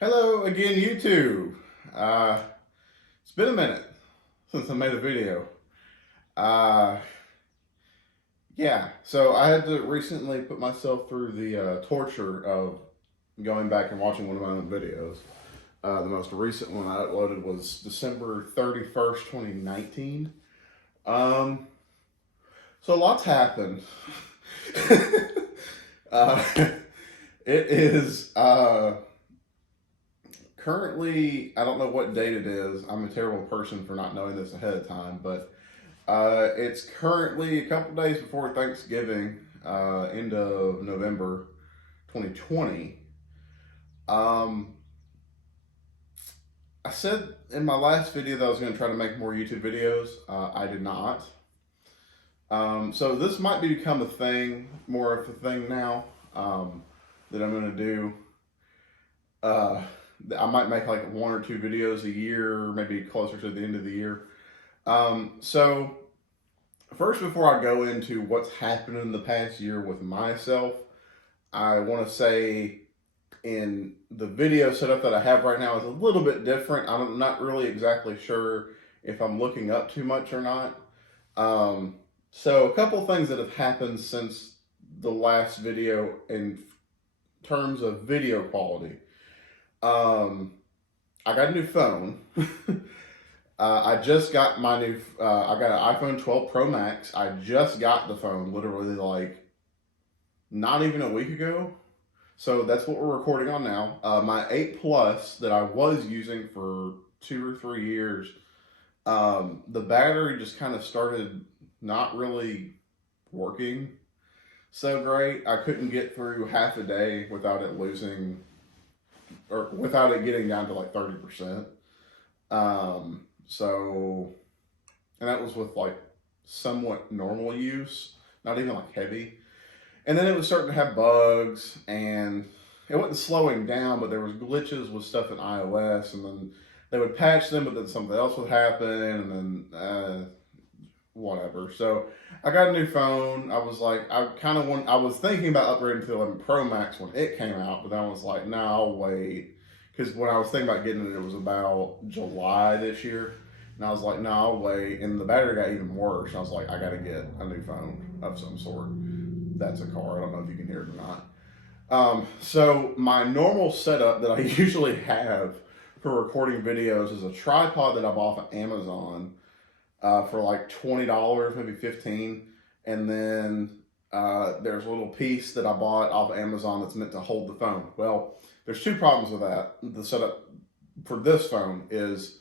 Hello again, YouTube. It's been a minute since I made a video. Uh, yeah, so I had to recently put myself through the torture of going back and watching one of my own videos. The most recent one I uploaded was December 31st, 2019. Um, so lots happened. uh, it is currently, I don't know what date it is. I'm a terrible person for not knowing this ahead of time, but it's currently a couple days before Thanksgiving, end of November 2020. Um, I said in my last video that I was going to try to make more YouTube videos. I did not. So this might become a thing, more of a thing now, that I'm going to do. Uh, I might make like one or two videos a year, maybe closer to the end of the year. So first, before I go into what's happened in the past year with myself, I want to say in the video setup that I have right now is a little bit different. I'm not really exactly sure if I'm looking up too much or not. So a couple things that have happened since the last video in terms of video quality. I got a new phone. I just got my new, I got an iPhone 12 Pro Max. I just got the phone literally like not even a week ago. So that's what we're recording on now. My 8 Plus that I was using for 2 or 3 years, the battery just kind of started not really working so great. I couldn't get through half a day without it losing, or without it getting down to like 30%. So, and that was with like somewhat normal use, not even like heavy. And then it was starting to have bugs, and it wasn't slowing down, but there was glitches with stuff in iOS, and then they would patch them, but then something else would happen, and then whatever. So I got a new phone. I was like, I was thinking about upgrading to the 11 Pro Max when it came out, but then I was like, no, I'll wait. Because when I was thinking about getting it, it was about July this year. And I was like, no, I'll wait. And the battery got even worse. I was like, I got to get a new phone of some sort. That's a car. I don't know if you can hear it or not. So my normal setup that I usually have for recording videos is a tripod that I bought off of Amazon for like $20, maybe 15, and then there's a little piece that I bought off of Amazon that's meant to hold the phone. Well, there's two problems with that. The setup for this phone is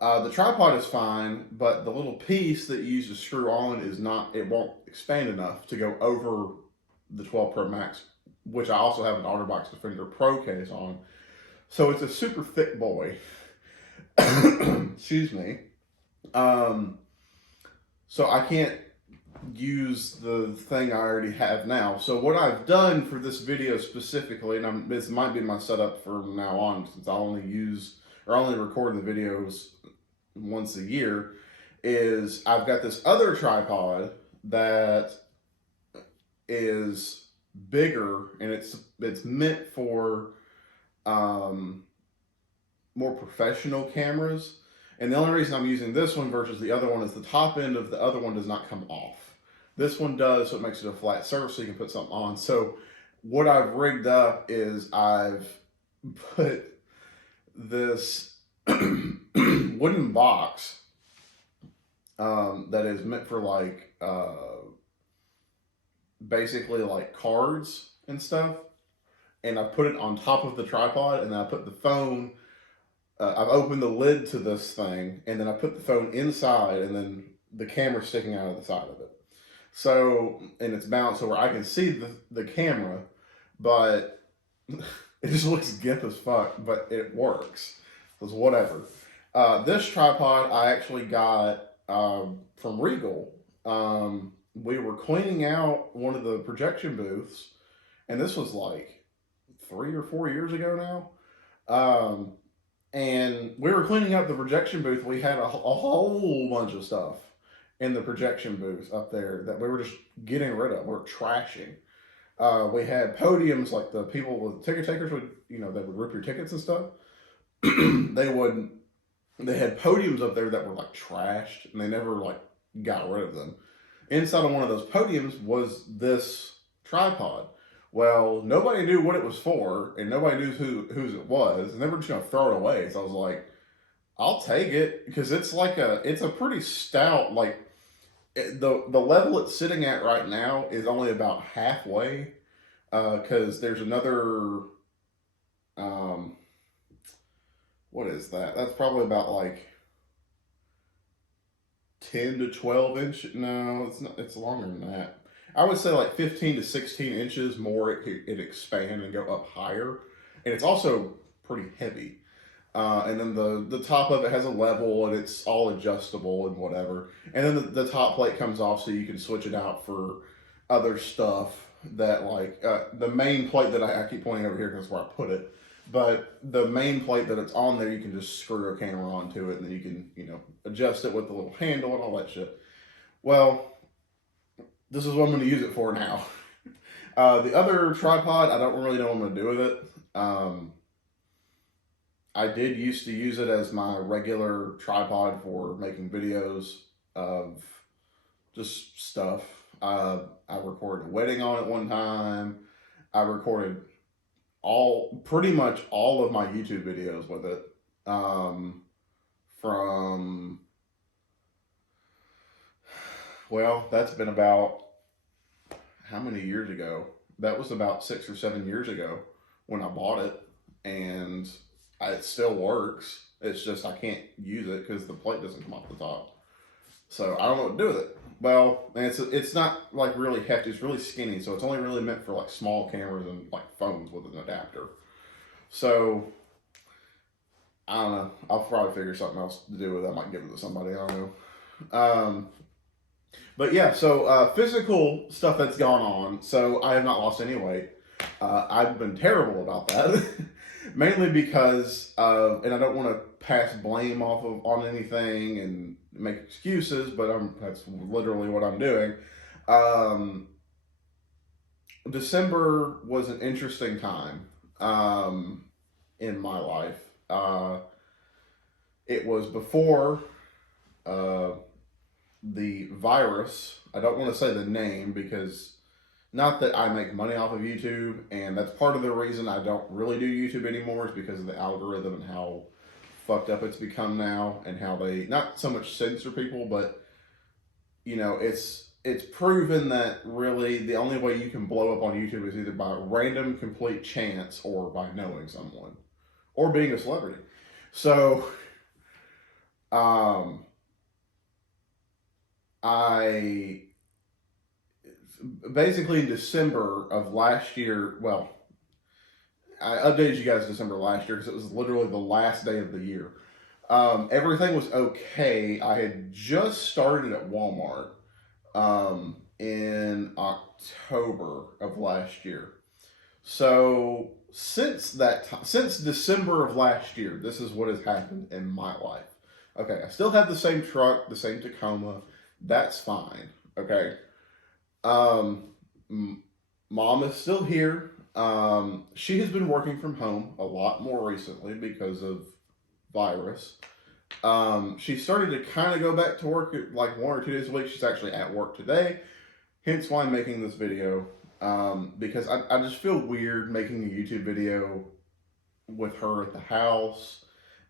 the tripod is fine, but the little piece that you use to screw on is not. It won't expand enough to go over the 12 Pro Max, which I also have an OtterBox Defender Pro case on. So it's a super thick boy. Excuse me. Um, so I can't use the thing I already have now. So what I've done for this video specifically, and this might be my setup from now on, since I only use or only record the videos once a year, is I've got this other tripod that is bigger, and it's meant for more professional cameras. And the only reason I'm using this one versus the other one is the top end of the other one does not come off. This one does, so it makes it a flat surface so you can put something on. So what I've rigged up is I've put this wooden box that is meant for like basically like cards and stuff, and I put it on top of the tripod, and then I put the phone. I've opened the lid to this thing, and then I put the phone inside, and then the camera sticking out of the side of it. So, and it's balanced so where I can see the camera, but it just looks gimp as fuck, but it works. So it's whatever. This tripod I actually got from Regal. We were cleaning out one of the projection booths, and this was like 3 or 4 years ago now. And we were cleaning up the projection booth. We had a whole bunch of stuff in the projection booth up there that we were just getting rid of. We are trashing. We had podiums, like the people with ticket takers would, they would rip your tickets and stuff. They had podiums up there that were like trashed, and they never like got rid of them. Inside of one of those podiums was this tripod. Well, nobody knew what it was for, and nobody knew whose it was, and they were just gonna throw it away. So I was like, I'll take it, because it's a pretty stout, like, the level it's sitting at right now is only about halfway, because there's another, um, what is that? That's probably about like 10 to 12 inch. No, it's not. It's longer than that. I would say like 15 to 16 inches more. It expand and go up higher, and it's also pretty heavy. And then the top of it has a level, and it's all adjustable and whatever. And then the top plate comes off, so you can switch it out for other stuff. That, like, the main plate that I keep pointing over here because that's where I put it. But the main plate that it's on there, you can just screw a camera onto it, and then you can, adjust it with the little handle and all that shit. Well, this is what I'm going to use it for now. The other tripod, I don't really know what I'm going to do with it. I did used to use it as my regular tripod for making videos of just stuff. I recorded a wedding on it one time. I recorded pretty much all of my YouTube videos with it. From, well, that's been about, how many years ago? That was about 6 or 7 years ago when I bought it, and it still works. It's just I can't use it because the plate doesn't come off the top. So I don't know what to do with it. Well, and it's not like really hefty. It's really skinny, so it's only really meant for like small cameras and like phones with an adapter. So I don't know. I'll probably figure something else to do with it. I might give it to somebody. I don't know. But yeah, so physical stuff that's gone on. So I have not lost any weight. I've been terrible about that, mainly because and I don't want to pass blame off on anything and make excuses, but that's literally what I'm doing. December was an interesting time in my life. It was before the virus. I don't want to say the name because, not that I make money off of YouTube, and that's part of the reason I don't really do YouTube anymore, is because of the algorithm and how fucked up it's become now, and how they not so much censor people, but it's proven that really the only way you can blow up on YouTube is either by random complete chance or by knowing someone or being a celebrity. So I basically in December of last year, well, I updated you guys December last year because it was literally the last day of the year. Everything was okay. I had just started at Walmart in October of last year. So since December of last year, this is what has happened in my life. Okay, I still have the same truck, the same Tacoma. That's fine. Okay. Mom is still here. She has been working from home a lot more recently because of virus. She started to kind of go back to work like 1 or 2 days a week. She's actually at work today. Hence why I'm making this video. Because I just feel weird making a YouTube video with her at the house,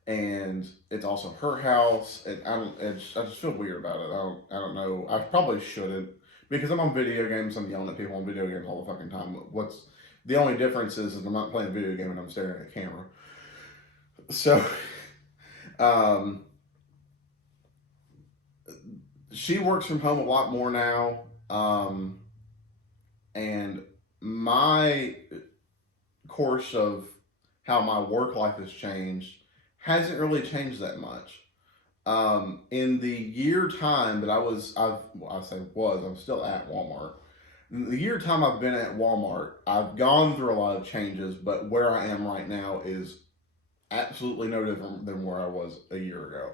and it's also her house, and I just feel weird about it. I don't know. I probably shouldn't, because I'm on video games. I'm yelling at people on video games all the fucking time. What's the only difference is I'm not playing a video game and I'm staring at a camera. So, she works from home a lot more now. And my course of how my work life has changed hasn't really changed that much. In the year time that I'm still at Walmart. In the year time I've been at Walmart, I've gone through a lot of changes, but where I am right now is absolutely no different than where I was a year ago,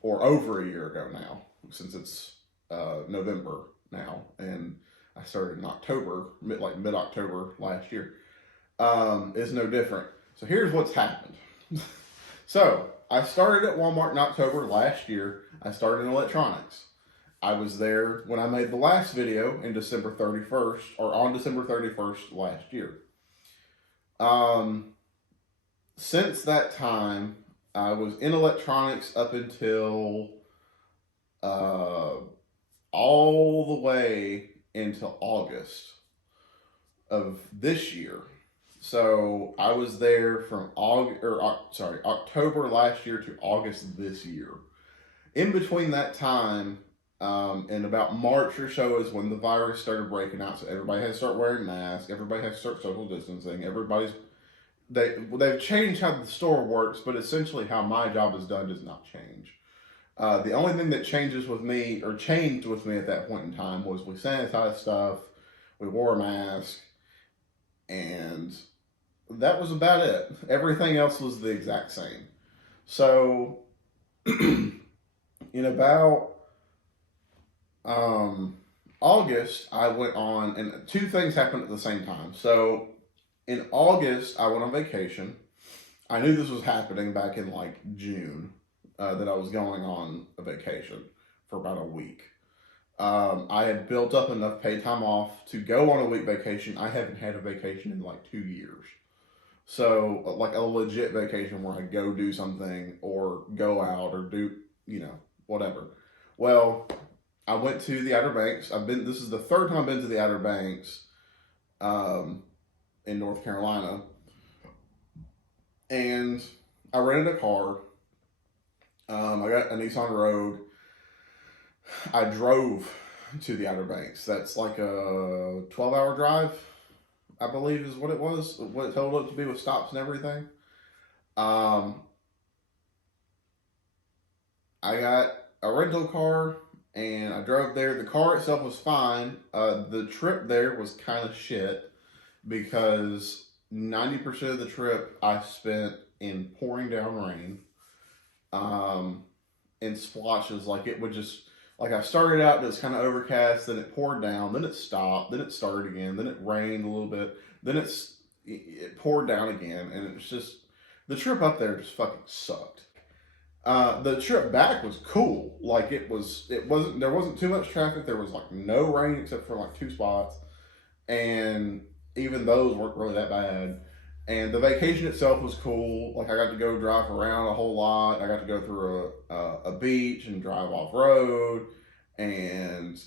or over a year ago now, since it's November now, and I started in October, mid-October last year, is no different. So here's what's happened. So I started at Walmart in October last year. I started in electronics. I was there when I made the last video in December 31st, or on December 31st last year. Since that time, I was in electronics up until all the way into August of this year. So I was there from October last year to August this year. In between that time, in about March or so is when the virus started breaking out. So everybody has to start wearing masks. Everybody has to start social distancing. They've changed how the store works, but essentially how my job is done does not change. The only thing that changed with me at that point in time was we sanitized stuff, we wore a mask, and that was about it. Everything else was the exact same. So, in about August, I went on, and two things happened at the same time. So, in August, I went on vacation. I knew this was happening back in like June, that I was going on a vacation for about a week. I had built up enough paid time off to go on a week vacation. I haven't had a vacation in like 2 years. So, like a legit vacation where I go do something or go out or do, whatever. Well, I went to the Outer Banks. This is the third time I've been to the Outer Banks, in North Carolina. And I rented a car. I got a Nissan Rogue. I drove to the Outer Banks. That's like a 12-hour drive, I believe is what it was. What it told it to be with stops and everything. I got a rental car and I drove there. The car itself was fine. The trip there was kind of shit because 90% of the trip I spent in pouring down rain, in splotches. Like it would just, like I started out and it was kind of overcast, then it poured down, then it stopped, then it started again, then it rained a little bit, then it poured down again, and it was just, the trip up there just fucking sucked. The trip back was cool. Like there wasn't too much traffic. There was like no rain except for like 2 spots, and even those weren't really that bad. And the vacation itself was cool. Like I got to go drive around a whole lot. I got to go through a beach and drive off road, and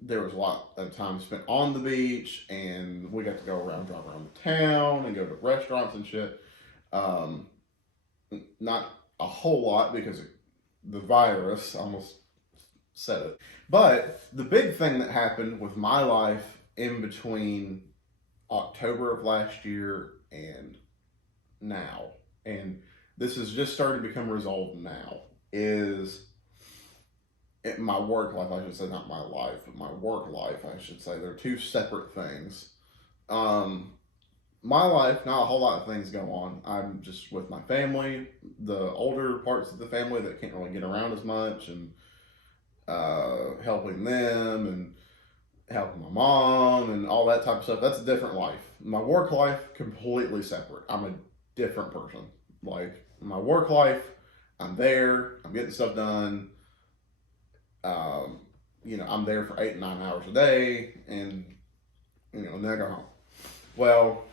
there was a lot of time spent on the beach. And we got to drive around the town and go to restaurants and shit. Not a whole lot because of the virus. I almost said it. But the big thing that happened with my life in between October of last year and now, and this has just started to become resolved now, is my work life. I should say, not my life, but my work life, I should say. They're two separate things. My life, not a whole lot of things go on. I'm just with my family, the older parts of the family that can't really get around as much, and helping them and helping my mom and all that type of stuff. That's a different life. My work life, completely separate. I'm a different person. Like my work life, I'm there, I'm getting stuff done. I'm there for 8 and 9 hours a day, and and then I go home. Well,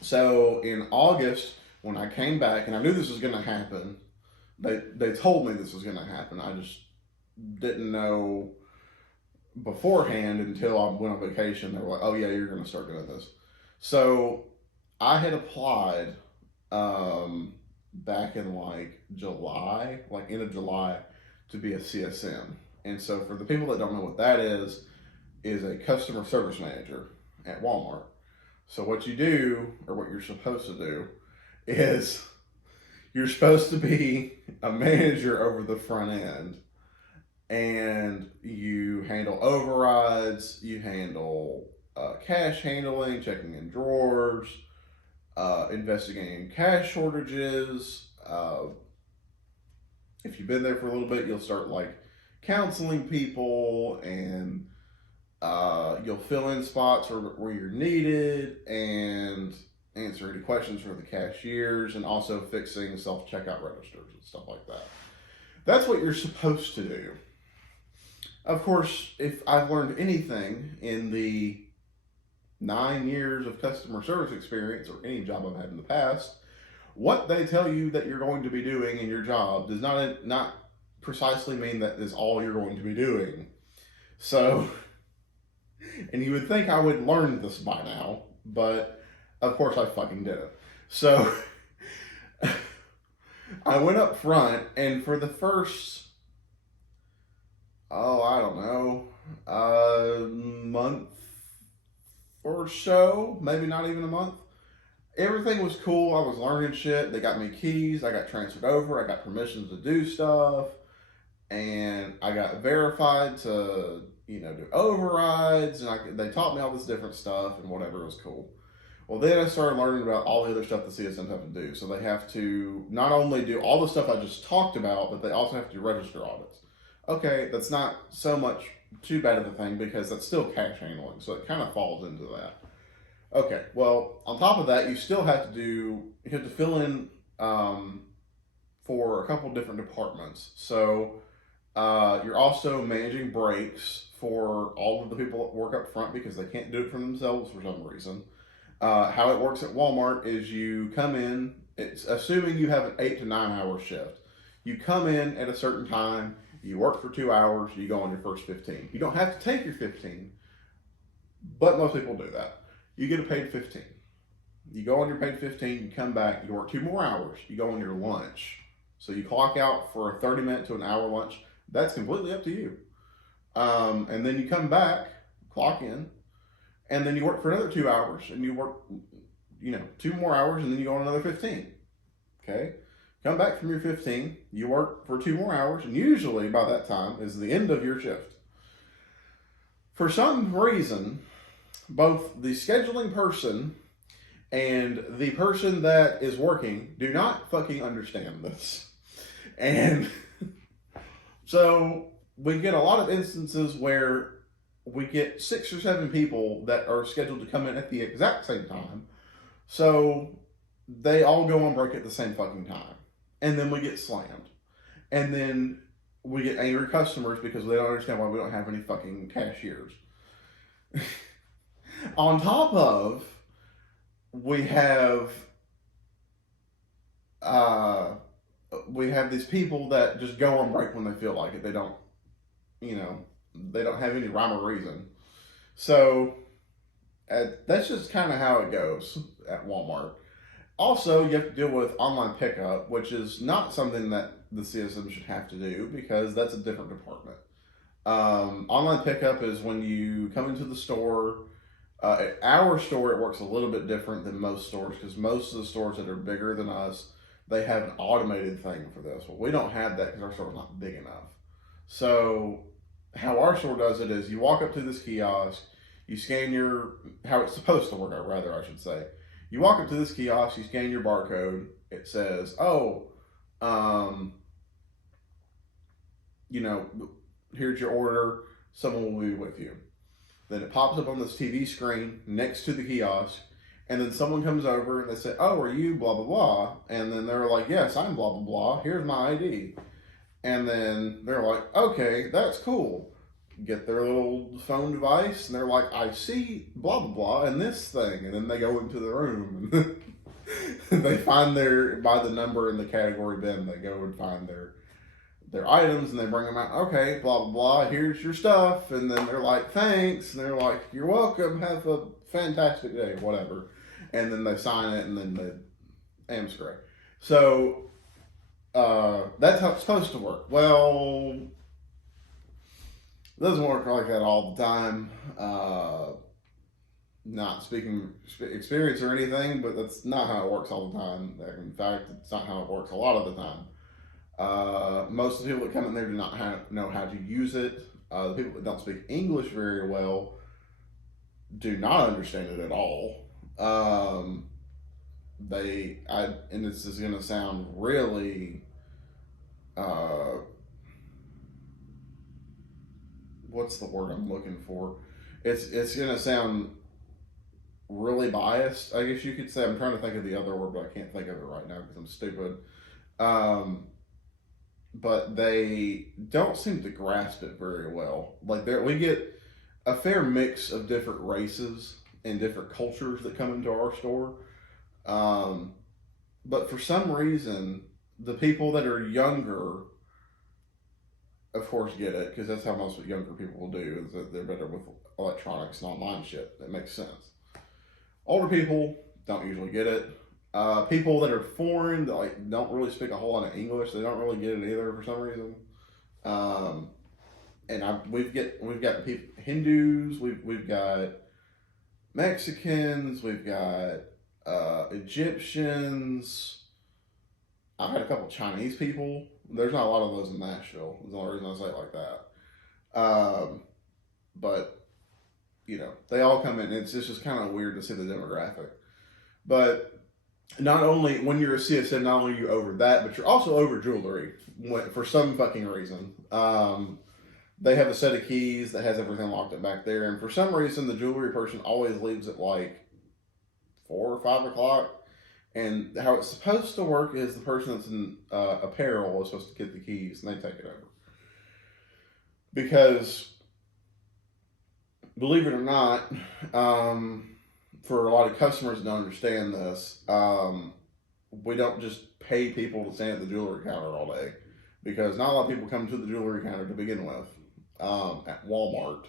so in August, when I came back, and I knew this was going to happen, they told me this was going to happen. I just didn't know beforehand until I went on vacation. They were like, "Oh yeah, you're going to start doing this." So I had applied back in like July, like end of July, to be a CSM. And so for the people that don't know what that is a customer service manager at Walmart. So what you do, or what you're supposed to do, is you're supposed to be a manager over the front end, and you handle overrides, you handle cash handling, checking in drawers, investigating cash shortages. If you've been there for a little bit, you'll start like counseling people and You'll fill in spots where you're needed and answer any questions for the cashiers, and also fixing self-checkout registers and stuff like that. That's what you're supposed to do. Of course, if I've learned anything in the 9 years of customer service experience or any job I've had in the past, what they tell you that you're going to be doing in your job does not precisely mean that is all you're going to be doing. So, and you would think I would learn this by now, but of course I fucking didn't. So, I went up front, and for the first, I don't know, month or so, maybe not even a month, everything was cool. I was learning shit. They got me keys. I got transferred over. I got permissions to do stuff. And I got verified to, do overrides. And they taught me all this different stuff and whatever. It was cool. Well, then I started learning about all the other stuff the CSMs have to do. So they have to not only do all the stuff I just talked about, but they also have to do register audits. Okay, that's not so much too bad of a thing because that's still cash handling. So it kind of falls into that. Okay, well, on top of that, you still have to fill in for a couple different departments. So you're also managing breaks for all of the people that work up front because they can't do it for themselves for some reason. How it works at Walmart is you come in, it's assuming you have an 8 to 9 hour shift. You come in at a certain time, you work for 2 hours, you go on your first 15. You don't have to take your 15, but most people do that. You get a paid 15. You go on your paid 15, you come back, you work 2 more hours, you go on your lunch. So you clock out for a 30-minute to an hour lunch. That's completely up to you. And then you come back, clock in, and then you work for another 2 hours, and you work, 2 more hours, and then you go on another 15. Okay? Come back from your 15, you work for 2 more hours, and usually by that time is the end of your shift. For some reason, both the scheduling person and the person that is working do not fucking understand this. And so we get a lot of instances where we get 6 or 7 people that are scheduled to come in at the exact same time. So they all go on break at the same fucking time. And then we get slammed. And then we get angry customers because they don't understand why we don't have any fucking cashiers. On top of, we have these people that just go on break when they feel like it. They don't, they don't have any rhyme or reason. So that's just kind of how it goes at Walmart. Also, you have to deal with online pickup, which is not something that the CSM should have to do because that's a different department. Online pickup is when you come into the store. At our store, it works a little bit different than most stores because most of the stores that are bigger than us, they have an automated thing for this. Well, we don't have that because our store's not big enough. So how our store does it is you walk up to this kiosk, you scan how it's supposed to work out, rather, I should say. You walk up to this kiosk, you scan your barcode, it says, here's your order, someone will be with you. Then it pops up on this TV screen next to the kiosk, and then someone comes over and they say, oh, are you blah, blah, blah? And then they're like, yes, I'm blah, blah, blah. Here's my ID. And then they're like, okay, that's cool. Get their little phone device, and they're like, I see blah, blah, blah, and this thing. And then they go into the room, and they find by the number in the category bin, they go and find their items, and they bring them out. Okay, blah, blah, blah, here's your stuff. And then they're like, thanks. And they're like, you're welcome. Have a fantastic day, whatever. And then they sign it, and then they amscray. So that's how it's supposed to work. Well, it doesn't work like that all the time. Not speaking experience or anything, but that's not how it works all the time. In fact, it's not how it works a lot of the time. Most of the people that come in there do not know how to use it. The people that don't speak English very well do not understand it at all. And this is going to sound really, what's the word I'm looking for? It's gonna sound really biased, I guess you could say. I'm trying to think of the other word, but I can't think of it right now because I'm stupid. Um, but they don't seem to grasp it very well. Like we get a fair mix of different races and different cultures that come into our store. Um, but for some reason, the people that are younger, of course, get it because that's how most younger people will do. Is that they're better with electronics and online shit. That makes sense. Older people don't usually get it. People that are foreign, that like don't really speak a whole lot of English, they don't really get it either for some reason. Um, and we've got people Hindus, we've got Mexicans, we've got Egyptians. I've had a couple Chinese people. There's not a lot of those in Nashville. That's the only reason I say it like that. But they all come in. It's just kind of weird to see the demographic. But not only when you're a CSM, not only are you over that, but you're also over jewelry for some fucking reason. They have a set of keys that has everything locked up back there, and for some reason, the jewelry person always leaves at like 4 or 5 o'clock. And how it's supposed to work is the person that's in apparel is supposed to get the keys, and they take it over. Because, believe it or not, for a lot of customers that don't understand this, we don't just pay people to stand at the jewelry counter all day, because not a lot of people come to the jewelry counter to begin with at Walmart.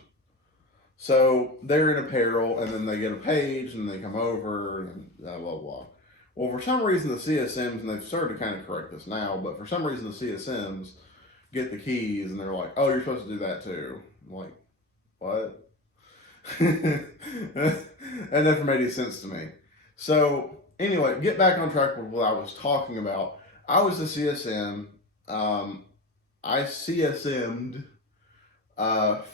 So they're in apparel, and then they get a page, and they come over, and blah, blah, blah. Well, for some reason, the CSMs, and they've started to kind of correct this now, but for some reason, the CSMs get the keys, and they're like, oh, you're supposed to do that too. I'm like, what? That never made any sense to me. So, anyway, get back on track with what I was talking about. I was a CSM. I CSM'd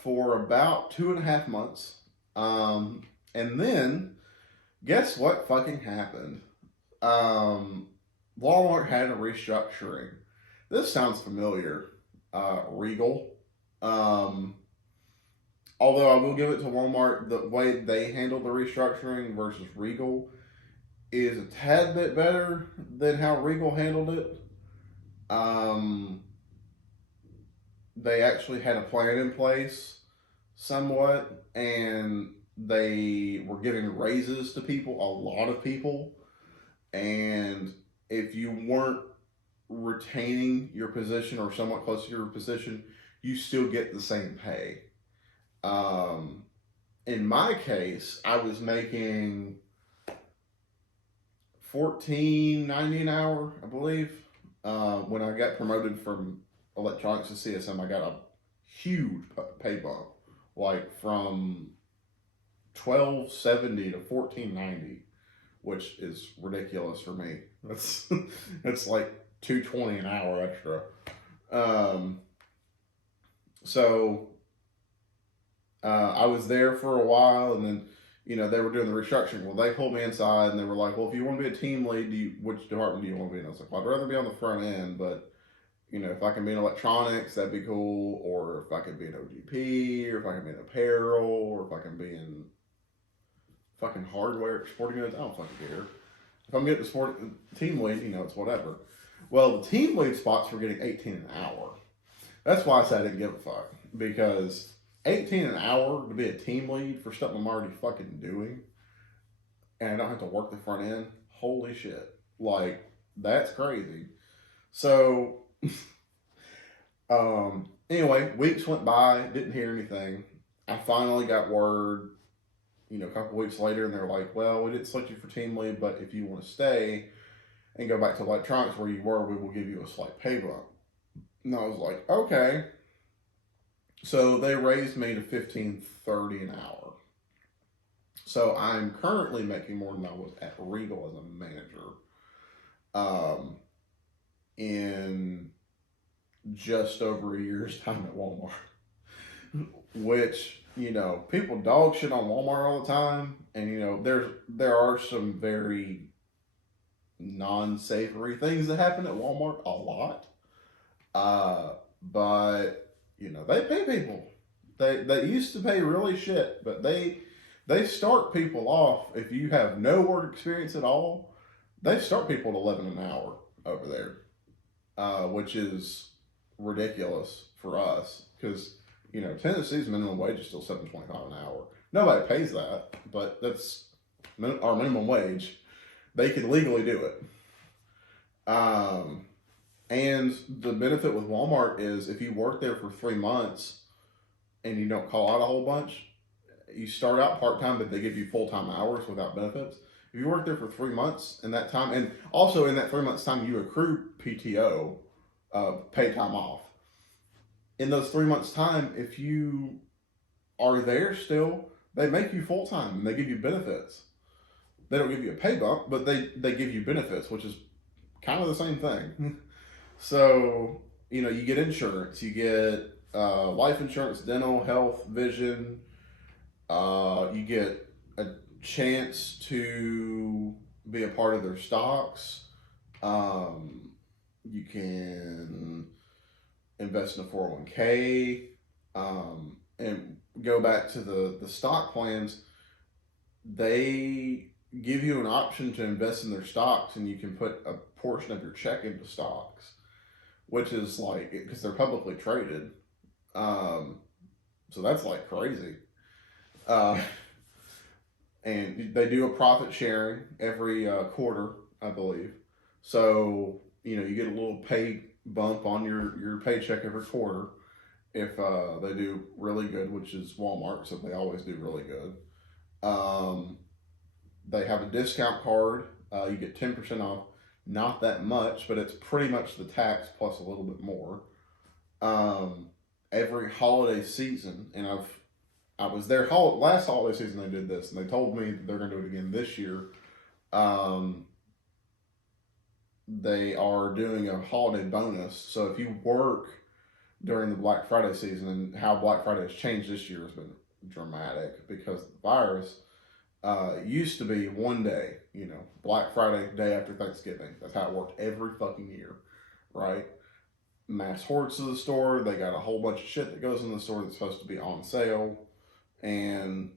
for about 2.5 months. And then, guess what fucking happened? Walmart had a restructuring. This sounds familiar. Regal. Although I will give it to Walmart, the way they handled the restructuring versus Regal is a tad bit better than how Regal handled it. They actually had a plan in place somewhat, and they were giving raises to people, a lot of people. And if you weren't retaining your position or somewhat close to your position, you still get the same pay. In my case, I was making $14.90 an hour, I believe. When I got promoted from electronics to CSM, I got a huge pay bump, like from $12.70 to $14.90, which is ridiculous for me. That's like $2.20 an hour extra. So I was there for a while, and then they were doing the restructuring. Well, they pulled me inside, and they were like, "Well, if you want to be a team lead, which department do you want to be in?" I was like, "Well, I'd rather be on the front end, but if I can be in electronics, that'd be cool. Or if I could be in OGP, or if I can be in apparel, or if I can be in fucking hardware, sporting goods, I don't fucking care. If I'm getting the team lead, it's whatever." Well, the team lead spots were getting 18 an hour. That's why I said I didn't give a fuck, because 18 an hour to be a team lead for something I'm already fucking doing, and I don't have to work the front end. Holy shit. Like, that's crazy. So, anyway, weeks went by, didn't hear anything. I finally got word, a couple weeks later, and they're like, "Well, we didn't select you for team lead, but if you want to stay and go back to electronics where you were, we will give you a slight pay bump." And I was like, okay. So they raised me to $15.30 an hour. So I'm currently making more than I was at Regal as a manager. In just over a year's time at Walmart. Which, people dog shit on Walmart all the time. And, there are some very non-savory things that happen at Walmart a lot. But, they pay people. They used to pay really shit, but they start people off if you have no work experience at all. They start people at 11 an hour over there, which is ridiculous for us because Tennessee's minimum wage is still $7.25 an hour. Nobody pays that, but that's our minimum wage. They can legally do it. And the benefit with Walmart is if you work there for 3 months and you don't call out a whole bunch, you start out part time, but they give you full time hours without benefits. If you work there for 3 months in that time, and also in that 3 months time, you accrue PTO, paid time off. In those 3 months time, if you are there still, they make you full time and they give you benefits. They don't give you a pay bump, but they give you benefits, which is kind of the same thing. So, you get insurance, you get life insurance, dental, health, vision. You get a chance to be a part of their stocks. You can invest in a 401k. And go back to the stock plans. They give you an option to invest in their stocks, and you can put a portion of your check into stocks, which is like, because they're publicly traded. So that's like crazy. And they do a profit sharing every quarter, I believe. So, you get a little pay bump on your paycheck every quarter if they do really good, which is Walmart, so they always do really good. They have a discount card. You get 10% off. Not that much, but it's pretty much the tax plus a little bit more. Every holiday season, and I was there last holiday season they did this, and they told me they're going to do it again this year. They are doing a holiday bonus. So if you work during the Black Friday season, and how Black Friday has changed this year has been dramatic because of the virus. It used to be one day, Black Friday, day after Thanksgiving. That's how it worked every fucking year, right? Mass hordes to the store. They got a whole bunch of shit that goes in the store that's supposed to be on sale and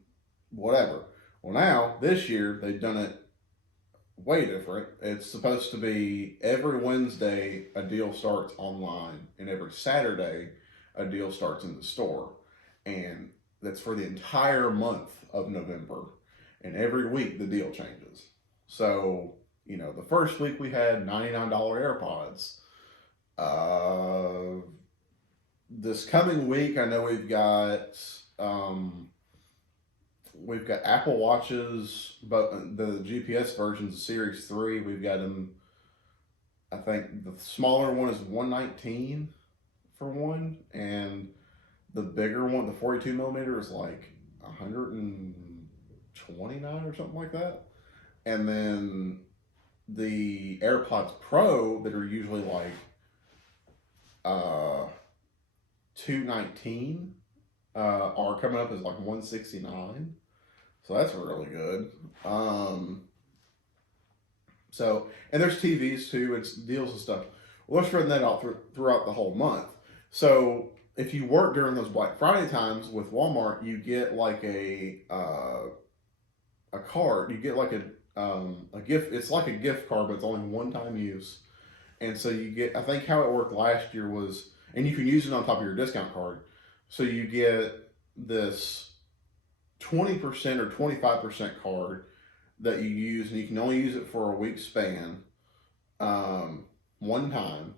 whatever. Well, now, this year, they've done it way different. It's supposed to be every Wednesday a deal starts online, and every Saturday a deal starts in the store. And that's for the entire month of November. And every week the deal changes. So, the first week we had $99 AirPods. This coming week, I know we've got Apple Watches, but the GPS versions of Series 3, we've got them. I think the smaller one is $119 for one, and the bigger one, the 42 millimeter, is like $129 or something like that. And then the AirPods Pro that are usually like $219 are coming up as like $169. So that's really good. And there's TVs too, it's deals and stuff. Well, they're spreading that out throughout the whole month. So if you work during those Black Friday times with Walmart, you get like a card. You get like a gift. It's like a gift card, but it's only one-time use. And so you get, I think how it worked last year was, and you can use it on top of your discount card. So you get this 20% or 25% card that you use, and you can only use it for a week span, one time.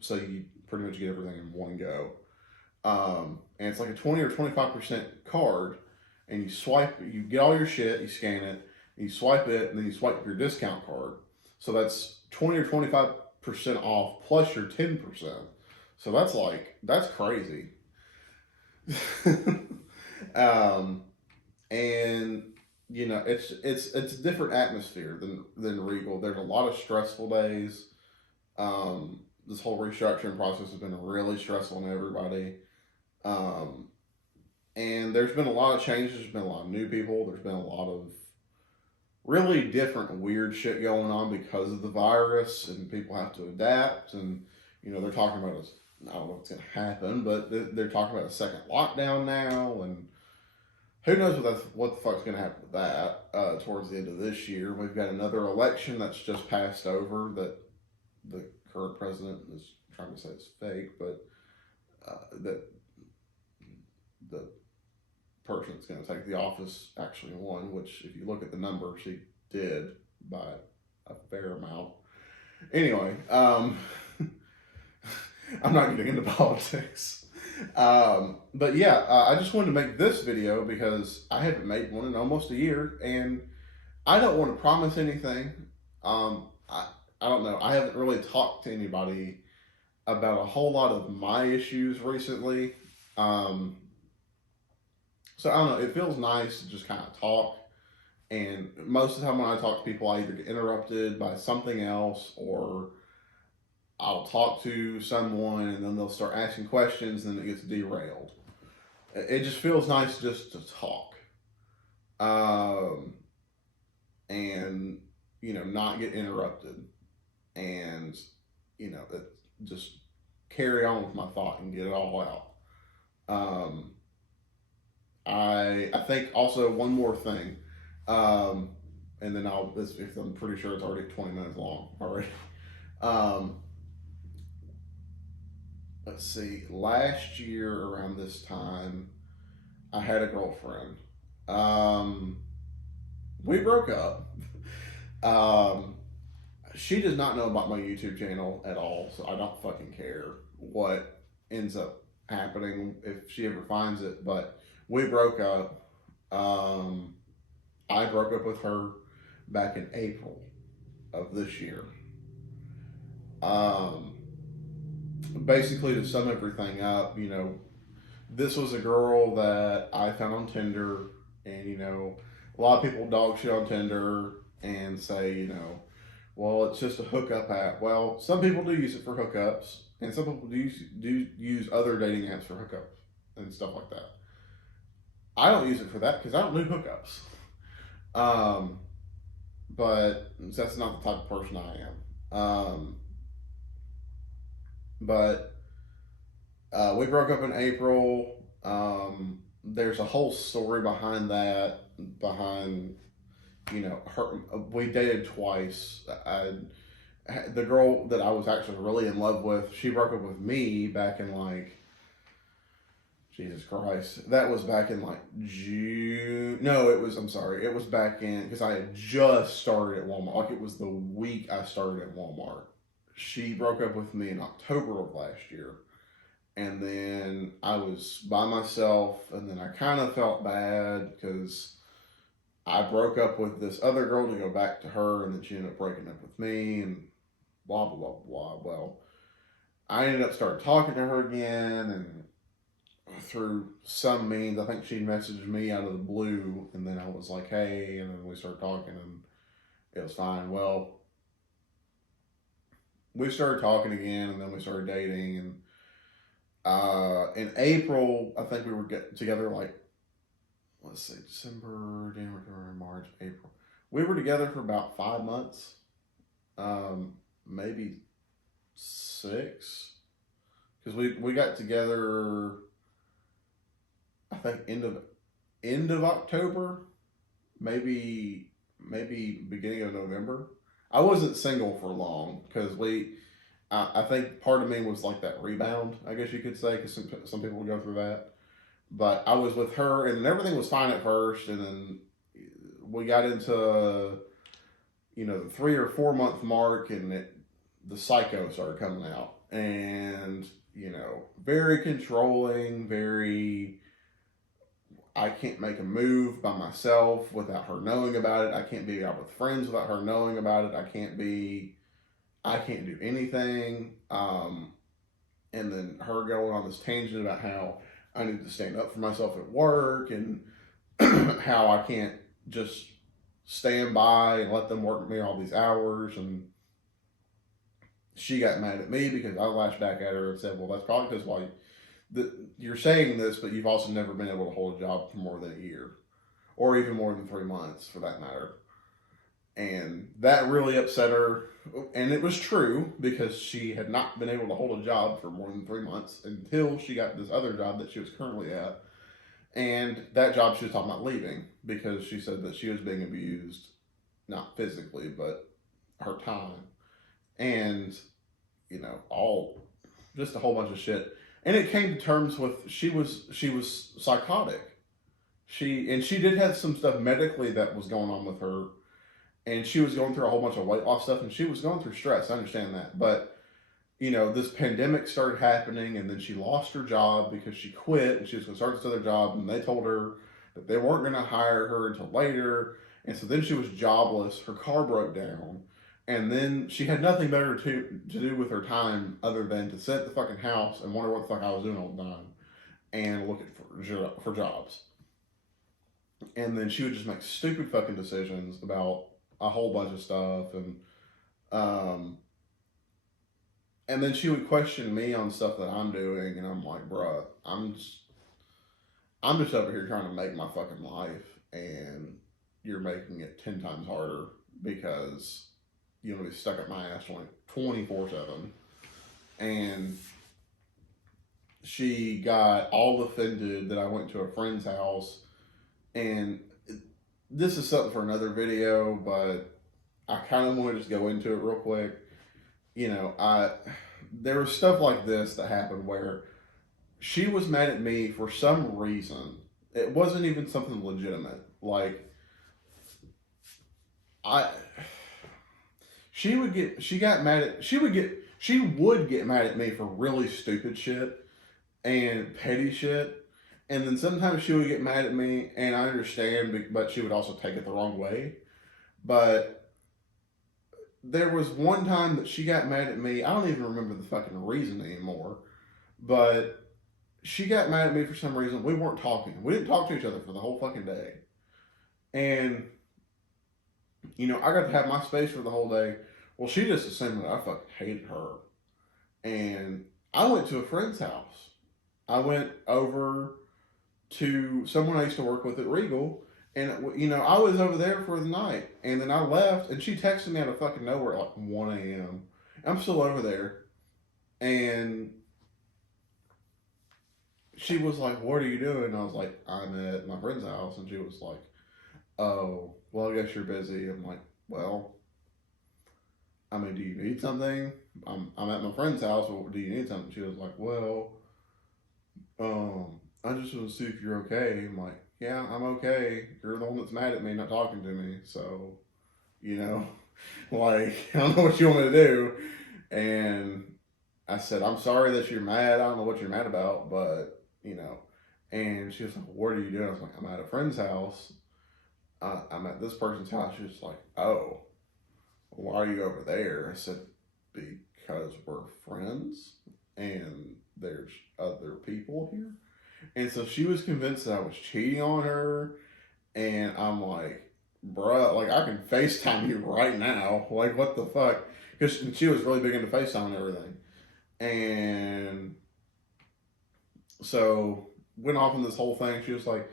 So you pretty much get everything in one go. And it's like a 20 or 25% card, and you swipe, you get all your shit, you scan it, you swipe it, and then you swipe your discount card. So that's 20 or 25% off plus your 10%. So that's crazy. And it's a different atmosphere than Regal. There's a lot of stressful days. This whole restructuring process has been really stressful on everybody. And there's been a lot of changes. There's been a lot of new people. There's been a lot of really different weird shit going on because of the virus, and people have to adapt. And they're talking about I don't know what's going to happen, but they're talking about a second lockdown now, and who knows what the fuck's going to happen with that towards the end of this year. We've got another election that's just passed over that the current president is trying to say it's fake, but that the person that's going to take the office actually won, which if you look at the numbers, he did by a fair amount. Anyway, I'm not getting into politics. But yeah, I just wanted to make this video because I haven't made one in almost a year, and I don't want to promise anything. I don't know. I haven't really talked to anybody about a whole lot of my issues recently. So I don't know. It feels nice to just kind of talk. And most of the time when I talk to people, I either get interrupted by something else, or I'll talk to someone and then they'll start asking questions and then it gets derailed. It just feels nice just to talk. And, not get interrupted. And, just carry on with my thought and get it all out. I think also one more thing. And then I'm pretty sure it's already 20 minutes long already. Let's see. Last year around this time, I had a girlfriend. We broke up. She does not know about my YouTube channel at all, so I don't fucking care what ends up happening if she ever finds it. But we broke up. I broke up with her back in April of this year. Basically, to sum everything up, this was a girl that I found on Tinder, and a lot of people dog shit on Tinder and say, well, it's just a hookup app. Well, some people do use it for hookups, and some people do use other dating apps for hookups and stuff like that. I don't use it for that because I don't do hookups. But that's not the type of person I am. But we broke up in April. There's a whole story behind that. Her. We dated twice. The girl that I was actually really in love with, she broke up with me back in Jesus Christ. That was back in June. No, I'm sorry. It was back in, because I had just started at Walmart. It was the week I started at Walmart. She broke up with me in October of last year. And then I was by myself, and then I kind of felt bad because I broke up with this other girl to go back to her, and then she ended up breaking up with me, and blah, blah, blah, blah. Well, I ended up starting talking to her again, and through some means, I think she messaged me out of the blue, and then I was like, hey, and then we started talking, and it was fine. Well, we started talking again, and then we started dating, and in April, I think we were getting together let's see, December, January, February, March, April. We were together for about 5 months, maybe 6, because we got together, I think end of October, maybe beginning of November. I wasn't single for long because I think part of me was like that rebound, I guess you could say, because some people would go through that. But I was with her, and everything was fine at first, and then we got into, the 3 or 4 month mark, and the psycho started coming out. And, very controlling, I can't make a move by myself without her knowing about it. I can't be out with friends without her knowing about it. I can't do anything. And then her going on this tangent about how I need to stand up for myself at work, and how I can't just stand by and let them work me all these hours. And she got mad at me because I lashed back at her and said, well, that's probably because you're saying this, but you've also never been able to hold a job for more than a year, or even more than 3 months for that matter. And that really upset her. And it was true because she had not been able to hold a job for more than 3 months until she got this other job that she was currently at. And that job she was talking about leaving because she said that she was being abused, not physically, but her time. And, all just a whole bunch of shit. And it came to terms with she was psychotic. She did have some stuff medically that was going on with her, and she was going through a whole bunch of weight loss stuff, and she was going through stress. I understand that, but this pandemic started happening, and then she lost her job because she quit, and she was going to start this other job, and they told her that they weren't going to hire her until later, and so then she was jobless. Her car broke down, and then she had nothing better to do with her time other than to sit at the fucking house and wonder what the fuck I was doing all the time, and look for jobs. And then she would just make stupid fucking decisions about a whole bunch of stuff, um, and then she would question me on stuff that I'm doing, and I'm like, bruh, I'm just over here trying to make my fucking life, and you're making it 10 times harder because you want to be stuck up my ass 24/7. And she got all offended that I went to a friend's house, and this is something for another video, but I kind of want to just go into it real quick. There was stuff like this that happened where she was mad at me for some reason. It wasn't even something legitimate. Like, I, she would get mad at me for really stupid shit and petty shit. And then sometimes she would get mad at me, and I understand, but she would also take it the wrong way. But there was one time that she got mad at me. I don't even remember the fucking reason anymore. But she got mad at me for some reason. We weren't talking. We didn't talk to each other for the whole fucking day. And, I got to have my space for the whole day. Well, she just assumed that I fucking hated her. And I went to a friend's house. I went over to someone I used to work with at Regal. And, I was over there for the night. And then I left, and she texted me out of fucking nowhere at like 1 a.m. I'm still over there. And she was like, what are you doing? And I was like, I'm at my friend's house. And she was like, oh, well, I guess you're busy. I'm like, well, do you need something? I'm at my friend's house. Well, do you need something? She was like, well, I just want to see if you're okay. I'm like, yeah, I'm okay. You're the one that's mad at me, not talking to me. So, like, I don't know what you want me to do. And I said, I'm sorry that you're mad. I don't know what you're mad about, but, And she was like, what are you doing? I was like, I'm at a friend's house. I'm at this person's house. She was like, oh, why are you over there? I said, because we're friends and there's other people here. And so she was convinced that I was cheating on her. And I'm like, bruh, like, I can FaceTime you right now. Like, what the fuck? Because she was really big into FaceTime and everything. And so went off on this whole thing. She was like,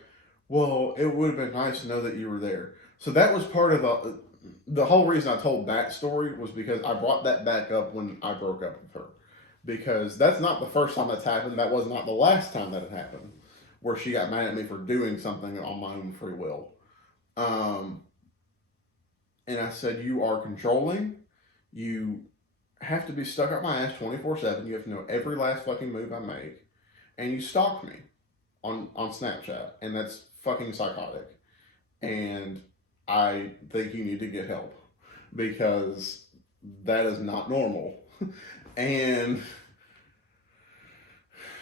well, it would have been nice to know that you were there. So that was part of the whole reason I told that story was because I brought that back up when I broke up with her. Because that's not the first time that's happened. That was not the last time that it happened, where she got mad at me for doing something on my own free will. And I said, you are controlling. You have to be stuck up my ass 24/7. You have to know every last fucking move I make. And you stalk me on Snapchat. And that's fucking psychotic. And I think you need to get help. Because that is not normal. And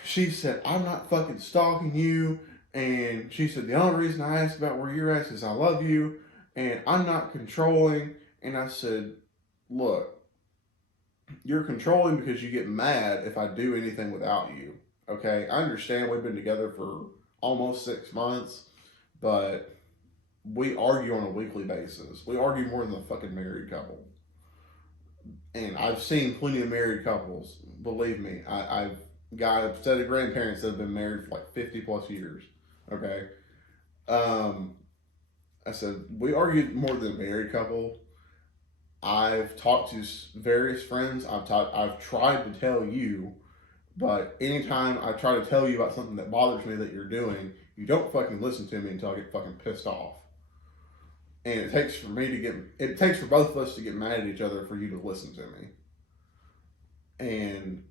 she said, I'm not fucking stalking you. And she said, the only reason I asked about where you're at is I love you. And I'm not controlling. And I said, look, you're controlling because you get mad if I do anything without you. Okay? I understand we've been together for almost 6 months. But we argue on a weekly basis. We argue more than a fucking married couple. And I've seen plenty of married couples. Believe me, I've got a set of grandparents that have been married for like 50 plus years. Okay. I said, we argue more than a married couple. I've talked to various friends. I've tried to tell you, but anytime I try to tell you about something that bothers me that you're doing, you don't fucking listen to me until I get fucking pissed off. And it takes for both of us to get mad at each other for you to listen to me. And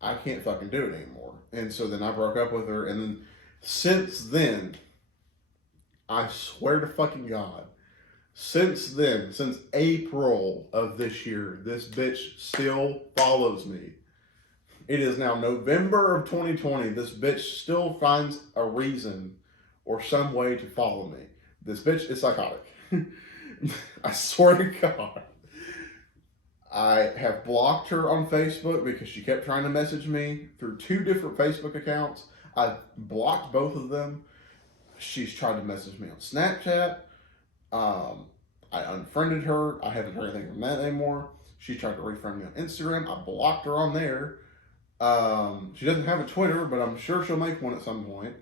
I can't fucking do it anymore. And so then I broke up with her, and then since then, I swear to fucking God, since then, since April of this year, this bitch still follows me. It is now November of 2020. This bitch still finds a reason or some way to follow me. This bitch is psychotic. I swear to God. I have blocked her on Facebook because she kept trying to message me through 2 different Facebook accounts. I've blocked both of them. She's tried to message me on Snapchat. I unfriended her. I haven't heard anything from that anymore. She tried to refriend me on Instagram. I blocked her on there. She doesn't have a Twitter, but I'm sure she'll make one at some point.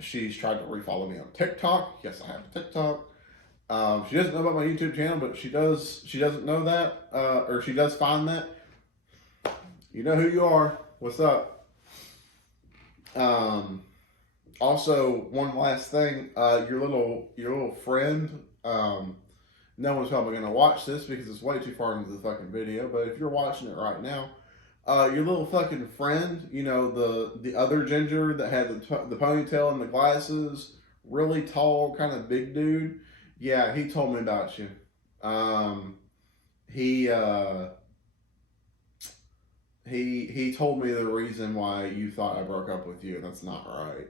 She's tried to refollow me on TikTok. Yes, I have a TikTok. She doesn't know about my YouTube channel, but she doesn't know that, or she does find that. You know who you are. What's up? Also, one last thing. Your little friend. No one's probably gonna watch this because it's way too far into the fucking video. But if you're watching it right now, your little fucking friend, you know, the other ginger that had the ponytail and the glasses, really tall, kind of big dude. Yeah, he told me about you. He told me the reason why you thought I broke up with you, and that's not right.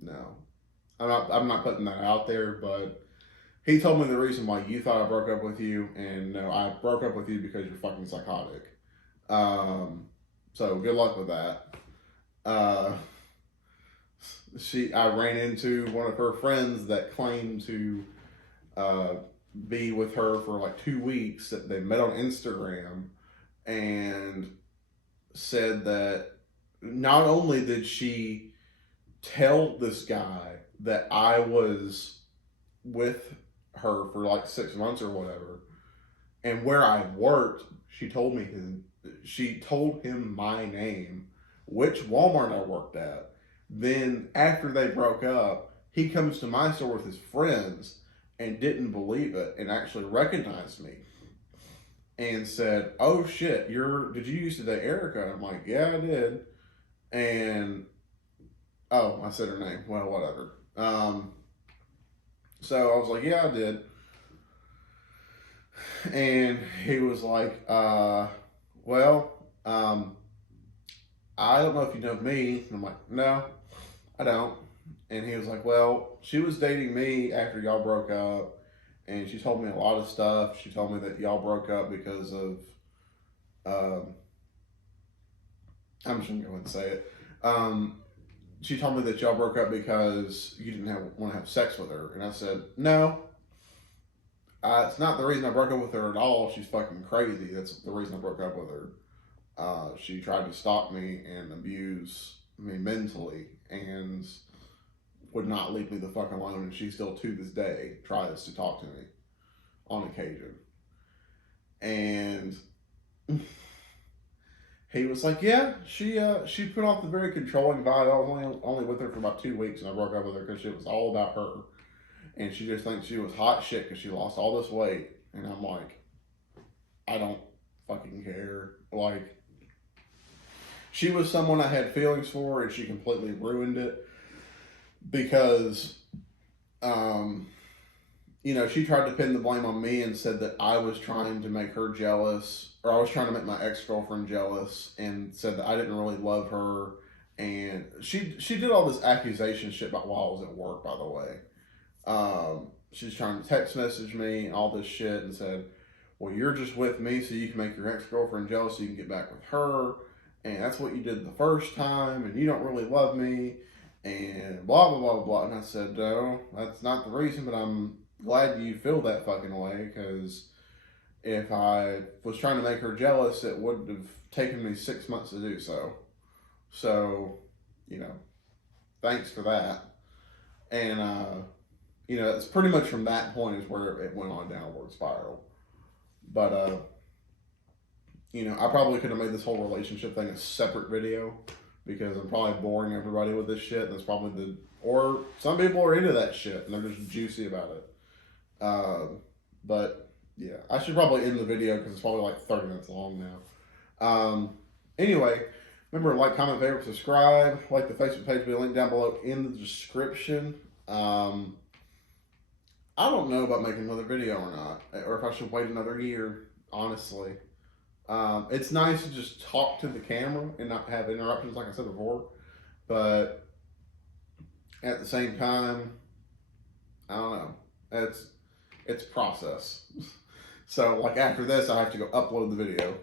No, I'm not putting that out there, but he told me the reason why you thought I broke up with you, and no, I broke up with you because you're fucking psychotic. So good luck with that. I ran into one of her friends that claimed to be with her for like 2 weeks. That they met on Instagram, and said that not only did she tell this guy that I was with her for like 6 months or whatever, and where I worked, she told him my name, which Walmart I worked at. Then after they broke up, he comes to my store with his friends and didn't believe it and actually recognized me and said, "Oh shit, did you used to date Erica?" And I'm like, "Yeah, I did." And oh, I said her name. Well, whatever. So I was like, "Yeah, I did." And he was like, "Well, I don't know if you know me." And I'm like, "No, I don't." And he was like, "Well, she was dating me after y'all broke up, and she told me a lot of stuff. She told me that y'all broke up because of, I'm just gonna go ahead and say it. She told me that y'all broke up because you didn't want to have sex with her." And I said, "No, it's not the reason I broke up with her at all. She's fucking crazy. That's the reason I broke up with her. She tried to stalk me and abuse me mentally, and would not leave me the fuck alone, and she still to this day tries to talk to me on occasion." And he was like, "Yeah, she put off the very controlling vibe. I was only with her for about 2 weeks, and I broke up with her because it was all about her, and she just thinks she was hot shit because she lost all this weight." And I'm like, I don't fucking care. Like, she was someone I had feelings for, and she completely ruined it because, she tried to pin the blame on me and said that I was trying to make her jealous, or I was trying to make my ex-girlfriend jealous, and said that I didn't really love her. And she did all this accusation shit while I was at work, by the way. She's trying to text message me and all this shit, and said, "Well, you're just with me so you can make your ex-girlfriend jealous so you can get back with her. And that's what you did the first time, and you don't really love me, and blah, blah, blah, blah." And I said, "No, that's not the reason, but I'm glad you feel that fucking way, because if I was trying to make her jealous, it would have taken me 6 months to do so. So, thanks for that." And you know, it's pretty much from that point is where it went on a downward spiral. But you know, I probably could have made this whole relationship thing a separate video because I'm probably boring everybody with this shit. That's probably or some people are into that shit and they're just juicy about it. But yeah, I should probably end the video because it's probably like 30 minutes long now. Anyway, remember, like, comment, favorite, subscribe. Like the Facebook page will be linked down below in the description. I don't know about making another video or not, or if I should wait another year, honestly. It's nice to just talk to the camera and not have interruptions, like I said before, but at the same time, I don't know. It's process. So, like, after this, I have to go upload the video.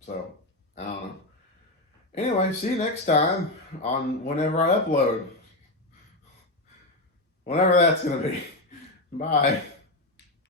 So, I don't know. Anyway, see you next time on whenever I upload. Whenever that's going to be. Bye.